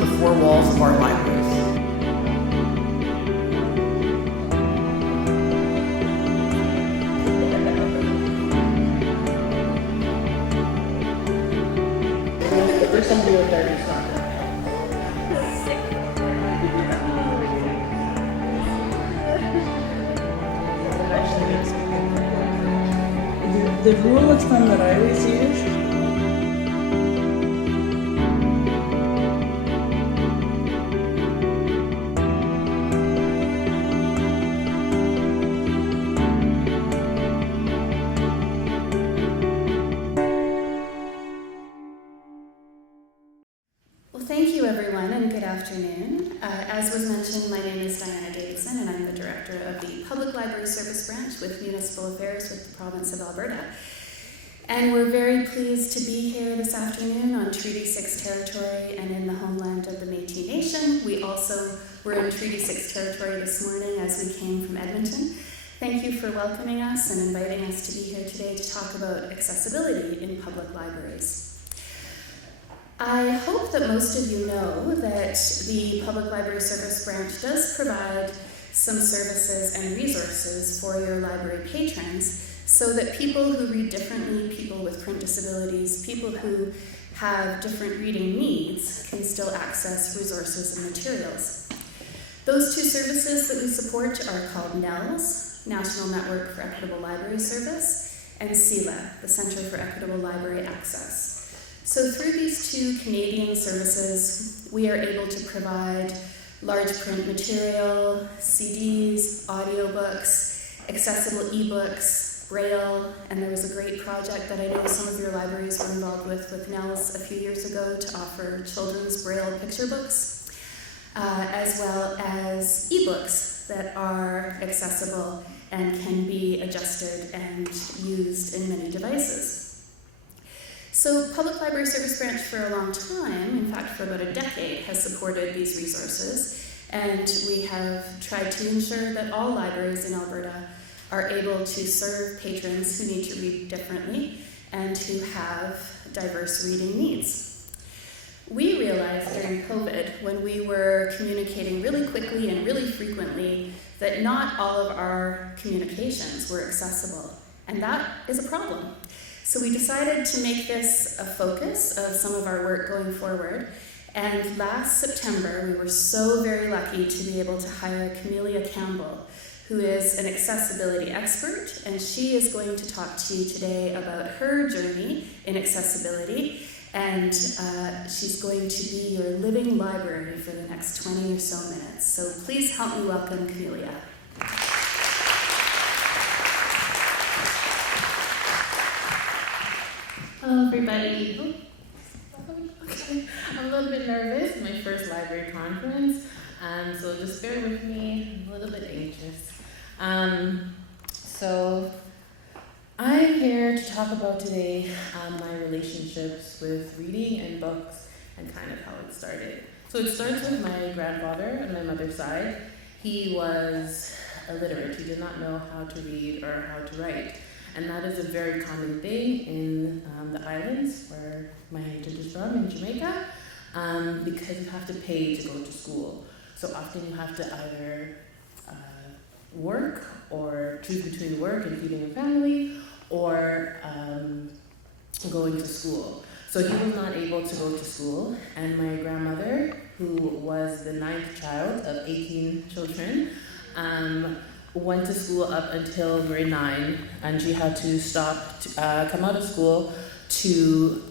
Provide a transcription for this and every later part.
the four walls of our libraries. There's somebody out there who's not. The rule of thumb that I always use. Well, thank you everyone and good afternoon. As was mentioned, my name is Diana Davidson and I'm the Director of the Public Library Service Branch with Municipal Affairs with the Province of Alberta. And we're very pleased to be here this afternoon on Treaty 6 territory and in the homeland of the Métis Nation. We also were in Treaty 6 territory this morning as we came from Edmonton. Thank you for welcoming us and inviting us to be here today to talk about accessibility in public libraries. I hope that most of you know that the Public Library Service Branch does provide some services and resources for your library patrons so that people who read differently, people with print disabilities, people who have different reading needs can still access resources and materials. Those two services that we support are called NELS, National Network for Equitable Library Service, and CELA, the Centre for Equitable Library Access. So through these two Canadian services, we are able to provide large print material, CDs, audiobooks, accessible ebooks, Braille, and there was a great project that I know some of your libraries were involved with NELS a few years ago to offer children's Braille picture books, as well as ebooks that are accessible and can be adjusted and used in many devices. So Public Library Service Branch for a long time, in fact for about a decade, has supported these resources, and we have tried to ensure that all libraries in Alberta are able to serve patrons who need to read differently and who have diverse reading needs. We realized during COVID, when we were communicating really quickly and really frequently, that not all of our communications were accessible, and that is a problem. So we decided to make this a focus of some of our work going forward. And last September, we were so very lucky to be able to hire Camelia Campbell, who is an accessibility expert, and she is going to talk to you today about her journey in accessibility. And she's going to be your living library for the next 20 or so minutes. So please help me welcome Camelia. Hello everybody. Okay. I'm a little bit nervous, my first library conference, so just bear with me, I'm a little bit anxious. So I'm here to talk about today my relationships with reading and books and kind of how it started. So it starts with my grandfather on my mother's side. He was illiterate, he did not know how to read or how to write. And that is a very common thing in the islands where my heritage is from, in Jamaica, because you have to pay to go to school. So often you have to either work or choose between work and feeding your family or going to school. So he was not able to go to school, and my grandmother, who was the 9th child of 18 children, went to school up until grade 9, and she had to stop, come out of school to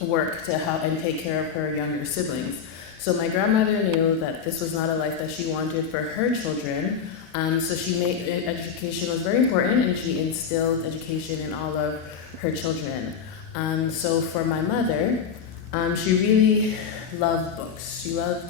work to help and take care of her younger siblings. So my grandmother knew that this was not a life that she wanted for her children, so she made education was very important, and she instilled education in all of her children. So for my mother, she really loved books. She loved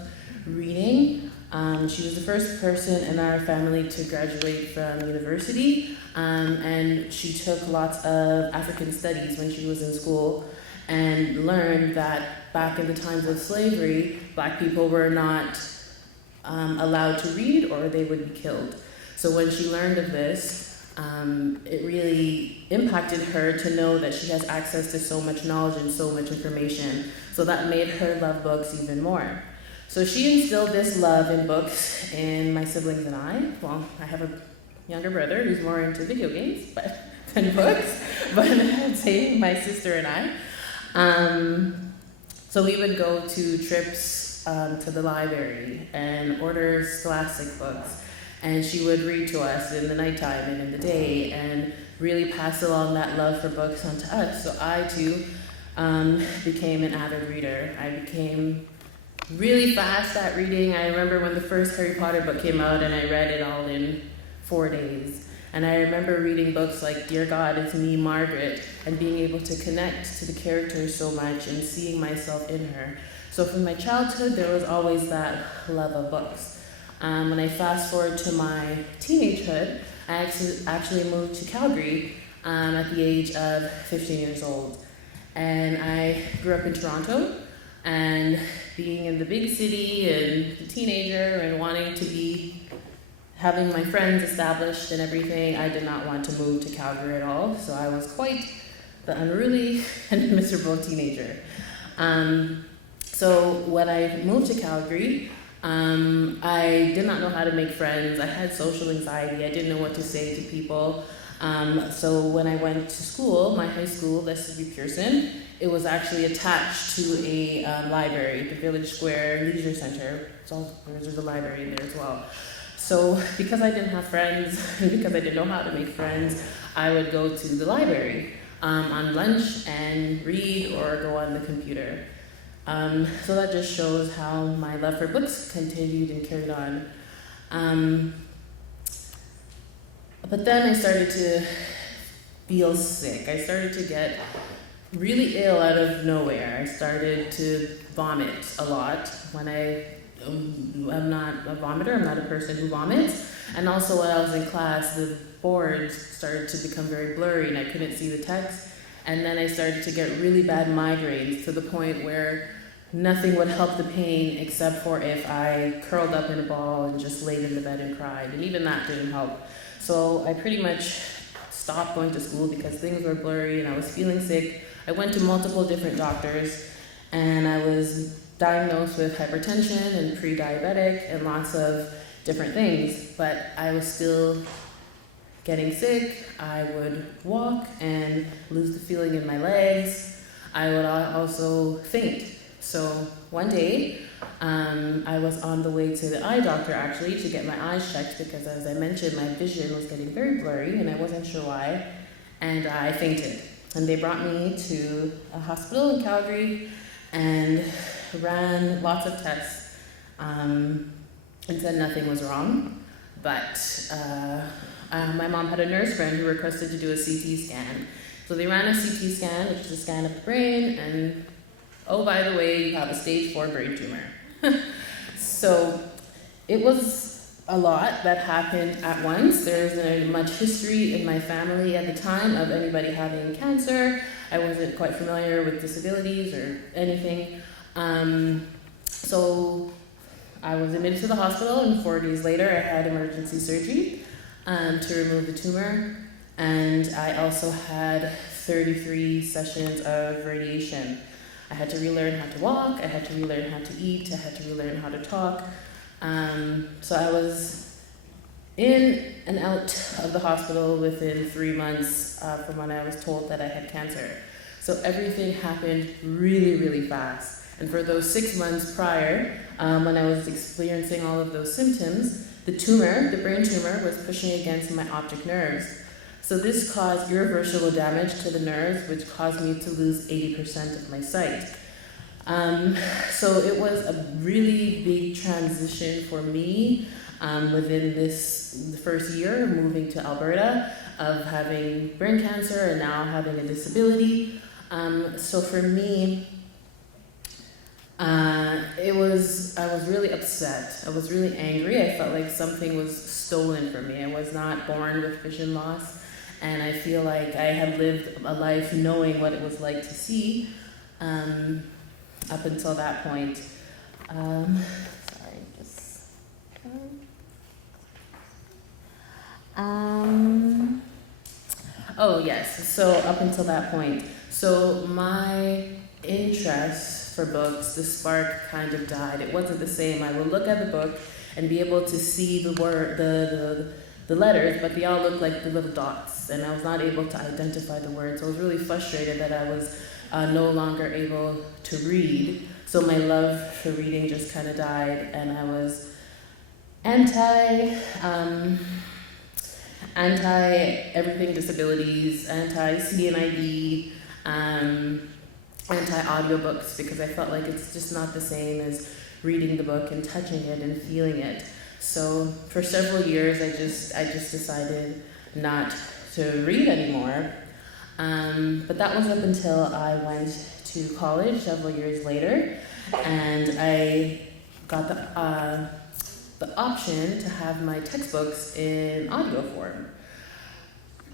reading. She was the first person in our family to graduate from university, and she took lots of African studies when she was in school and learned that back in the times of slavery, Black people were not allowed to read or they would be killed. So when she learned of this, it really impacted her to know that she has access to so much knowledge and so much information. So that made her love books even more. So she instilled this love in books in my siblings and I. Well, I have a younger brother who's more into video games than books, but I'd say my sister and I. So we would go to trips to the library and order scholastic books, and she would read to us in the nighttime and in the day and really pass along that love for books onto us. So I too became an avid reader. I became really fast at reading. I remember when the first Harry Potter book came out and I read it all in 4 days. And I remember reading books like Dear God, It's Me, Margaret, and being able to connect to the characters so much and seeing myself in her. So from my childhood, there was always that love of books. When I fast forward to my teenagehood, I actually moved to Calgary at the age of 15 years old. And I grew up in Toronto, and being in the big city and a teenager and wanting to be having my friends established and everything, I did not want to move to Calgary at all. So I was quite the unruly and miserable teenager. So when I moved to Calgary, I did not know how to make friends. I had social anxiety. I didn't know what to say to people. So when I went to school, my high school, Leslie Pearson, it was actually attached to a library, the Village Square Leisure Center. So there's a library in there as well. So because I didn't have friends, and because I didn't know how to make friends, I would go to the library on lunch and read or go on the computer. So that just shows how my love for books continued and carried on. But then I started to feel sick. I started to get really ill out of nowhere. I started to vomit a lot when I'm not a vomiter, I'm not a person who vomits. And also when I was in class, the boards started to become very blurry and I couldn't see the text. And then I started to get really bad migraines to the point where nothing would help the pain except for if I curled up in a ball and just laid in the bed and cried. And even that didn't help. So I pretty much stopped going to school because things were blurry and I was feeling sick. I went to multiple different doctors and I was diagnosed with hypertension and pre-diabetic and lots of different things, but I was still getting sick. I would walk and lose the feeling in my legs. I would also faint. So one day, I was on the way to the eye doctor actually to get my eyes checked because as I mentioned, my vision was getting very blurry and I wasn't sure why, and I fainted. And they brought me to a hospital in Calgary and ran lots of tests and said nothing was wrong. But my mom had a nurse friend who requested to do a CT scan. So they ran a CT scan, which is a scan of the brain, and oh, by the way, you have a stage 4 brain tumor. So it was a lot that happened at once. There's much history in my family at the time of anybody having cancer. I wasn't quite familiar with disabilities or anything. So I was admitted to the hospital, and 4 days later I had emergency surgery to remove the tumor. And I also had 33 sessions of radiation. I had to relearn how to walk, I had to relearn how to eat, I had to relearn how to talk. So I was in and out of the hospital within 3 months from when I was told that I had cancer. So everything happened really, really fast. And for those 6 months prior, when I was experiencing all of those symptoms, the brain tumor, was pushing against my optic nerves. So this caused irreversible damage to the nerves, which caused me to lose 80% of my sight. So it was a really big transition for me within the first year of moving to Alberta, of having brain cancer and now having a disability. So for me, I was really upset. I was really angry. I felt like something was stolen from me. I was not born with vision loss. And I feel like I had lived a life knowing what it was like to see up until that point. Oh yes, so up until that point. So my interest for books, the spark kind of died. It wasn't the same. I would look at the book and be able to see the letters, but they all looked like the little dots, and I was not able to identify the words. So I was really frustrated that I was no longer able to read. So my love for reading just kind of died, and I was anti everything disabilities, anti CNID, anti audiobooks, because I felt like it's just not the same as reading the book and touching it and feeling it. So for several years, I just decided not to read anymore. But that was up until I went to college several years later, and I got the option to have my textbooks in audio form,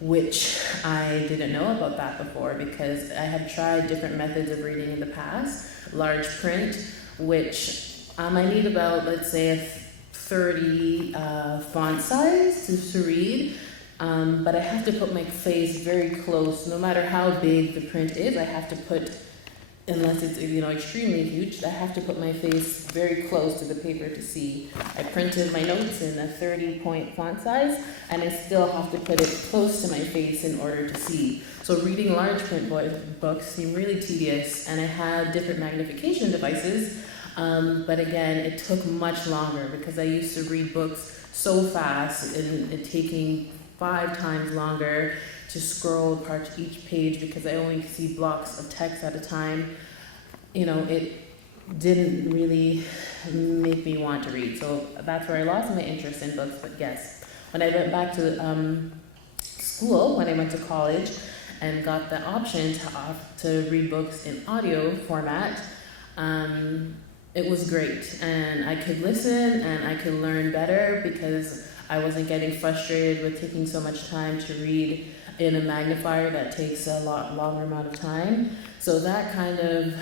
which I didn't know about that before, because I had tried different methods of reading in the past. Large print, which I need about, let's say, a 30 font size to read, but I have to put my face very close. No matter how big the print is, I have to put, unless it's extremely huge, I have to put my face very close to the paper to see. I printed my notes in a 30-point font size, and I still have to put it close to my face in order to see. So reading large print books seemed really tedious, and I had different magnification devices, but again, it took much longer because I used to read books so fast and it taking 5 times longer to scroll apart each page because I only see blocks of text at a time. It didn't really make me want to read. So that's where I lost my interest in books. But yes, when I went back to school, when I went to college and got the option to read books in audio format, it was great. And I could listen and I could learn better because I wasn't getting frustrated with taking so much time to read in a magnifier that takes a lot longer amount of time. So that kind of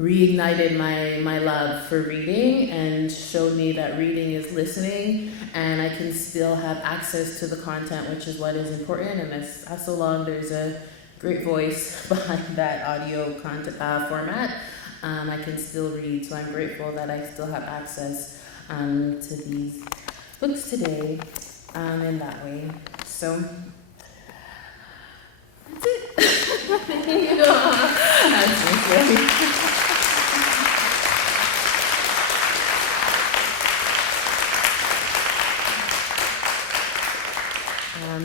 reignited my love for reading and showed me that reading is listening, and I can still have access to the content, which is what is important. And as so long there's a great voice behind that audio content format, I can still read. So I'm grateful that I still have access to these books today in that way. So that's it. Thank you. That's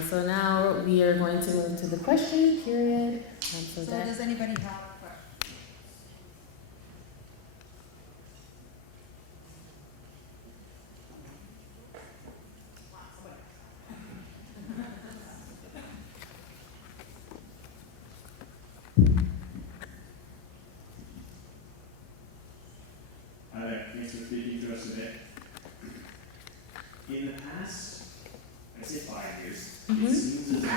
so so now we are going to move to the question period. So does anybody have a question? Hi there, thanks for speaking to us today. In the past, I'd say 5 years, it seems as though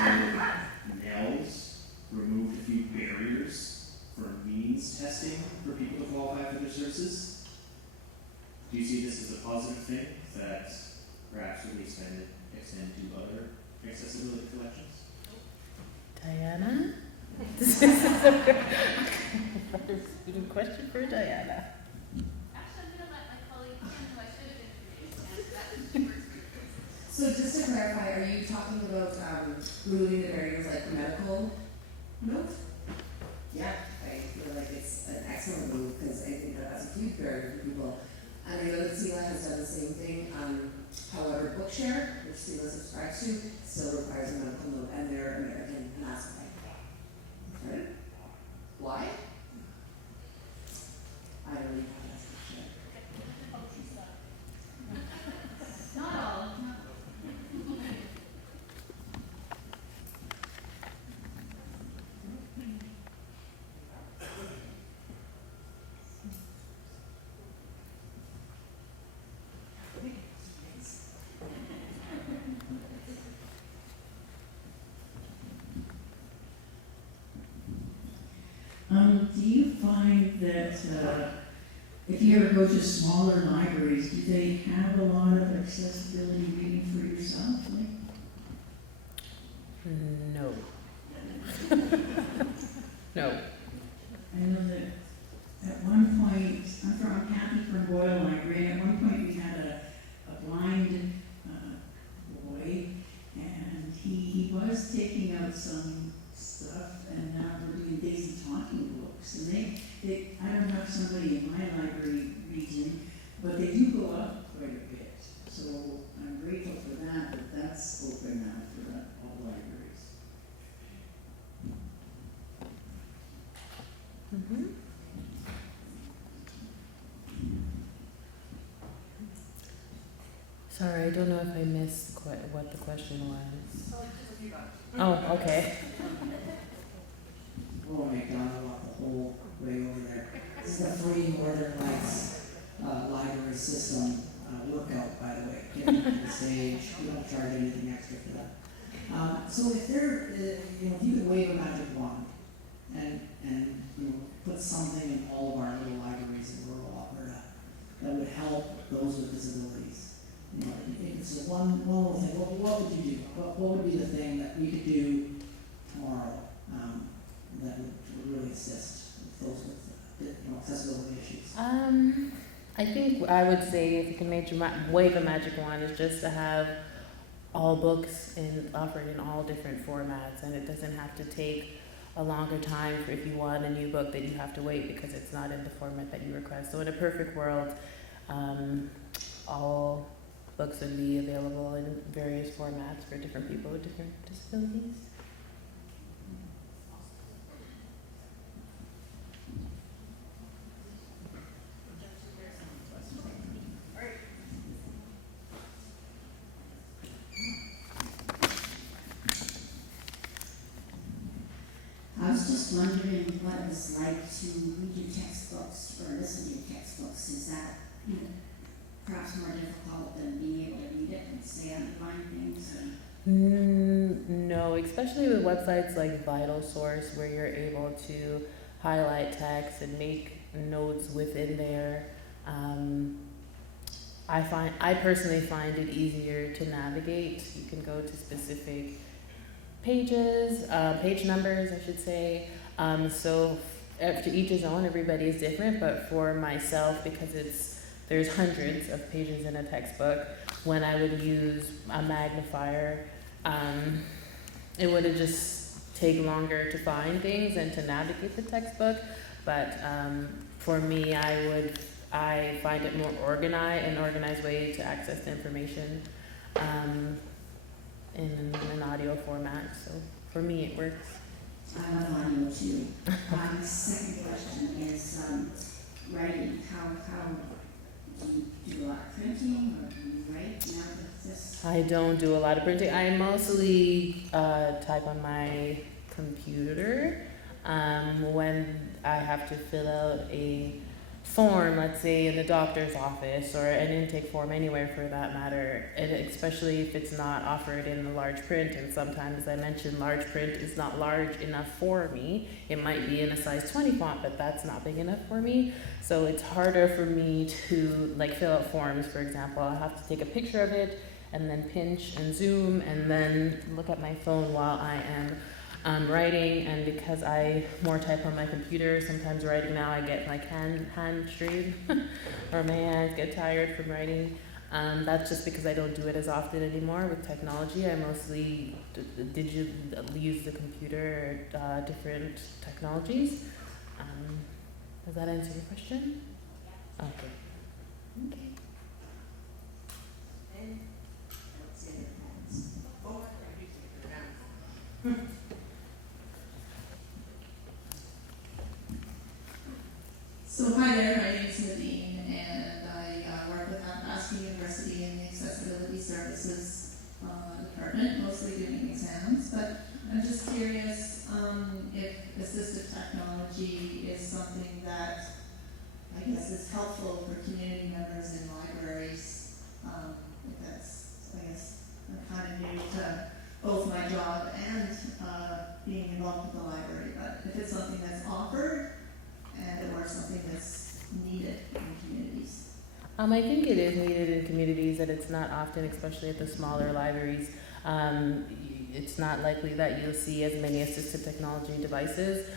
NELS removed a few barriers for means testing for people to qualify for their services. Do you see this as a positive thing that perhaps will extend to other accessibility collections? Diana? This is a good question for Diana. So just to clarify, are you talking about removing the barriers like medical note? Yeah, I feel like it's an excellent move because I think that that's a huge barrier for people. And I know that SELA has done the same thing. However, Bookshare, which SELA subscribes to, still requires a medical note, and they're American, and that's why. Right? Why? I don't even have that Bookshare. Not all. Do you find that if you ever go to smaller libraries, do they have a lot of accessibility reading for yourself? No. No. don't have somebody in my library region, but they do go up quite a bit. So I'm grateful for that that's open now for all libraries. Mm-hmm. Sorry, I don't know if I missed what the question was. Oh, okay. Oh my God, I walked the whole way over there. This is the free Northern Lights library system workout, by the way. Get them to the stage. We don't charge anything extra for that. So if there, if you could wave a magic wand and put something in all of our little libraries in rural Alberta that would help those with disabilities. If it's one little thing, what would you do? What would be the thing that we could do tomorrow that would really assist those with accessibility issues? I think I would say if you can wave a magic wand is just to have all books offered in all different formats, and it doesn't have to take a longer time for if you want a new book that you have to wait because it's not in the format that you request. So in a perfect world, all books would be available in various formats for different people with different disabilities. I was just wondering what it was like to read your textbooks or listen to your textbooks. Is that perhaps more difficult than being able to read it and say underline things? No, especially with websites like Vital Source where you're able to highlight text and make notes within there. I personally find it easier to navigate. You can go to specific pages, page numbers, I should say. So to each his own, everybody is different, but for myself, because there's hundreds of pages in a textbook, when I would use a magnifier, it would have just take longer to find things and to navigate the textbook. But for me, I find it more an organized way to access the information in an audio format. So for me, it works. I'm on audio too. My second question is writing. How do you do a lot of printing, or do you write now that this? I don't do a lot of printing. I mostly type on my computer when I have to fill out a form, let's say in the doctor's office, or an intake form anywhere for that matter, and especially if it's not offered in the large print. And sometimes, as I mentioned, large print is not large enough for me. It might be in a size 20 font, but that's not big enough for me. So it's harder for me to fill out forms, for example. I'll have to take a picture of it and then pinch and zoom and then look at my phone while I am writing. And because I more type on my computer, sometimes writing now I get hand strain or my hands get tired from writing. That's just because I don't do it as often anymore with technology. I mostly use the computer or different technologies. Does that answer your question? Okay. Okay. So hi there, my name is Nadine, and I work with Athabasca University in the Accessibility Services department, mostly doing exams. But I'm just curious if assistive technology is something that I guess is helpful for community members in libraries. If that's, I guess, I'm kind of new to both my job and being involved with the library. But if it's something that's offered, or something that's needed in communities. I think it is needed in communities, and it's not often, especially at the smaller libraries. It's not likely that you'll see as many assistive technology devices.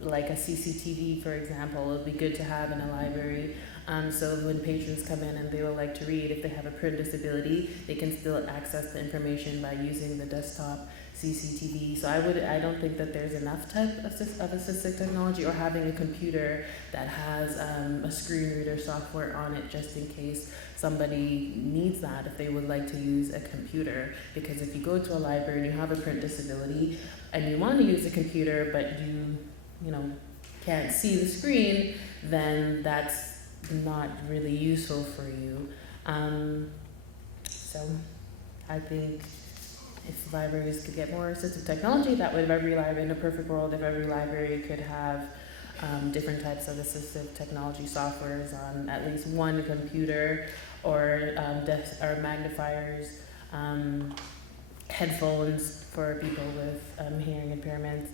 Like a CCTV, for example, would be good to have in a library. So when patrons come in and they would like to read, if they have a print disability, they can still access the information by using the desktop CCTV. So I don't think that there's enough type of assistive technology, or having a computer that has a screen reader software on it just in case somebody needs that if they would like to use a computer. Because if you go to a library and you have a print disability and you want to use a computer but you know can't see the screen, then that's not really useful for you. So I think if libraries could get more assistive technology, that would every library, in a perfect world, if every library could have different types of assistive technology softwares on at least one computer, or or magnifiers, headphones for people with hearing impairments,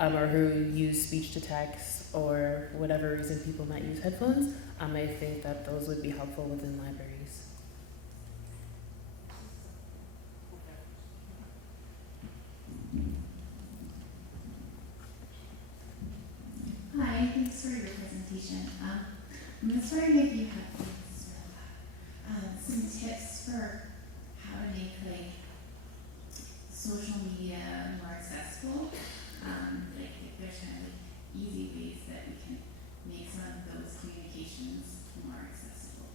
or who use speech to text, or whatever reason people might use headphones. I think that those would be helpful within libraries. Hi, thanks for your presentation. I'm just wondering if you have some tips for how to make social media more accessible. If there's kind of easy ways that we can make some of those communications more accessible.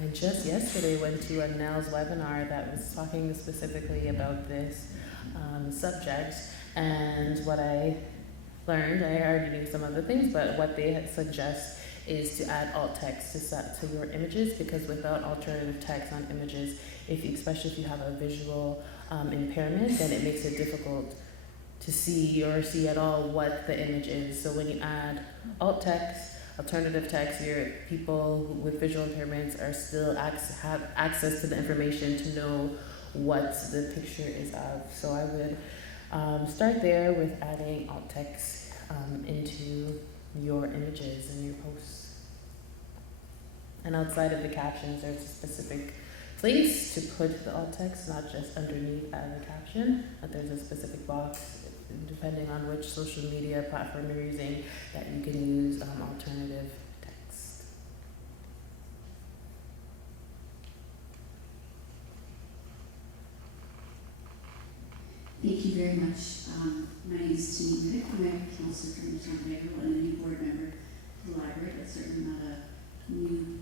I just yesterday went to a NELS webinar that was talking specifically about this subject, and what I learned, I already knew some of the things, but what they suggest is to add alt text to your images, because without alternative text on images, especially if you have a visual impairment, then it makes it difficult to see or see at all what the image is. So when you add alt text, alternative text, your people with visual impairments are still have access to the information to know what the picture is of. So I would start there with adding alt text into your images and your posts. And outside of the captions, there's a specific place to put the alt text, not just underneath as a caption, but there's a specific box, depending on which social media platform you're using, that you can use alternative text. Thank you very much. My name is Tanita. I'm a counselor from the town of Niagara and a new board member to the library, but certainly not a new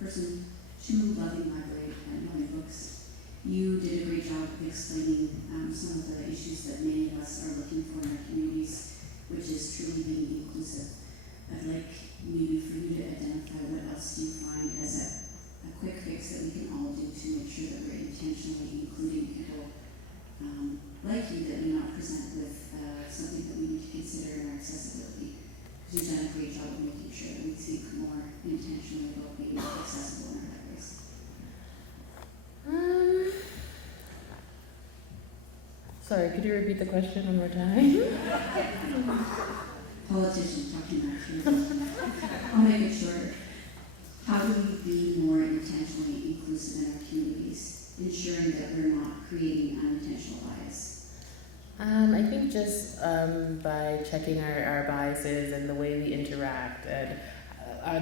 person to loving library and knowing books. You did a great job of explaining some of the issues that many of us are looking for in our communities, which is truly being inclusive. I'd like maybe for you to identify what else do you find as a quick fix that we can all do to make sure that we're intentionally including people like you, that we not present with something that we need to consider in our accessibility. Because you've done a great job of making sure that we think more intentionally about being accessible in our libraries. Sorry, could you repeat the question one more time? Politicians talking about you. I'll make it shorter. How do we be more intentionally inclusive in our communities, ensuring that we're not creating unintentional bias? I think just by checking our biases and the way we interact, and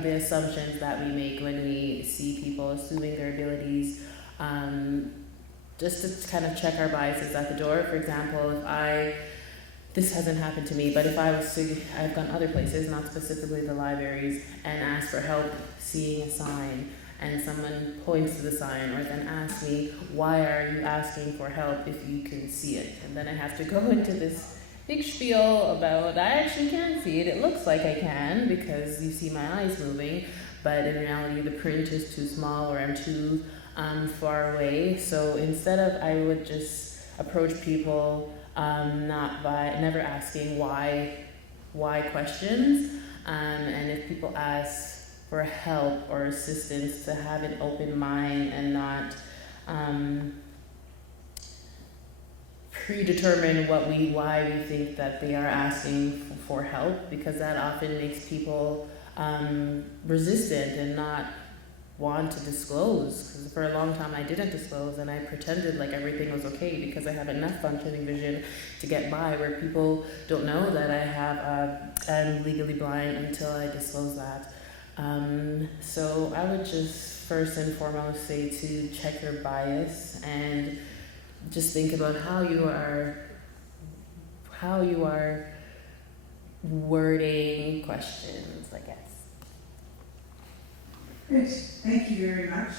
the assumptions that we make when we see people, assuming their abilities, just to kind of check our biases at the door. For example, this hasn't happened to me, but if I was to, I've gone other places, not specifically the libraries, and asked for help seeing a sign, and someone points to the sign, or then asks me, why are you asking for help if you can see it? And then I have to go into this big spiel about, I actually can't see it. It looks like I can because you see my eyes moving, but in reality the print is too small, or I'm too far away. So instead of, I would just approach people never asking why questions, and if people ask for help or assistance, to have an open mind and not predetermine why we think that they are asking for help, because that often makes people resistant and not want to disclose. Because for a long time I didn't disclose, and I pretended like everything was okay because I have enough functioning vision to get by, where people don't know that I'm legally blind until I disclose that. So I would just first and foremost say to check your bias and just think about how you are wording questions, I guess. Great, thank you very much.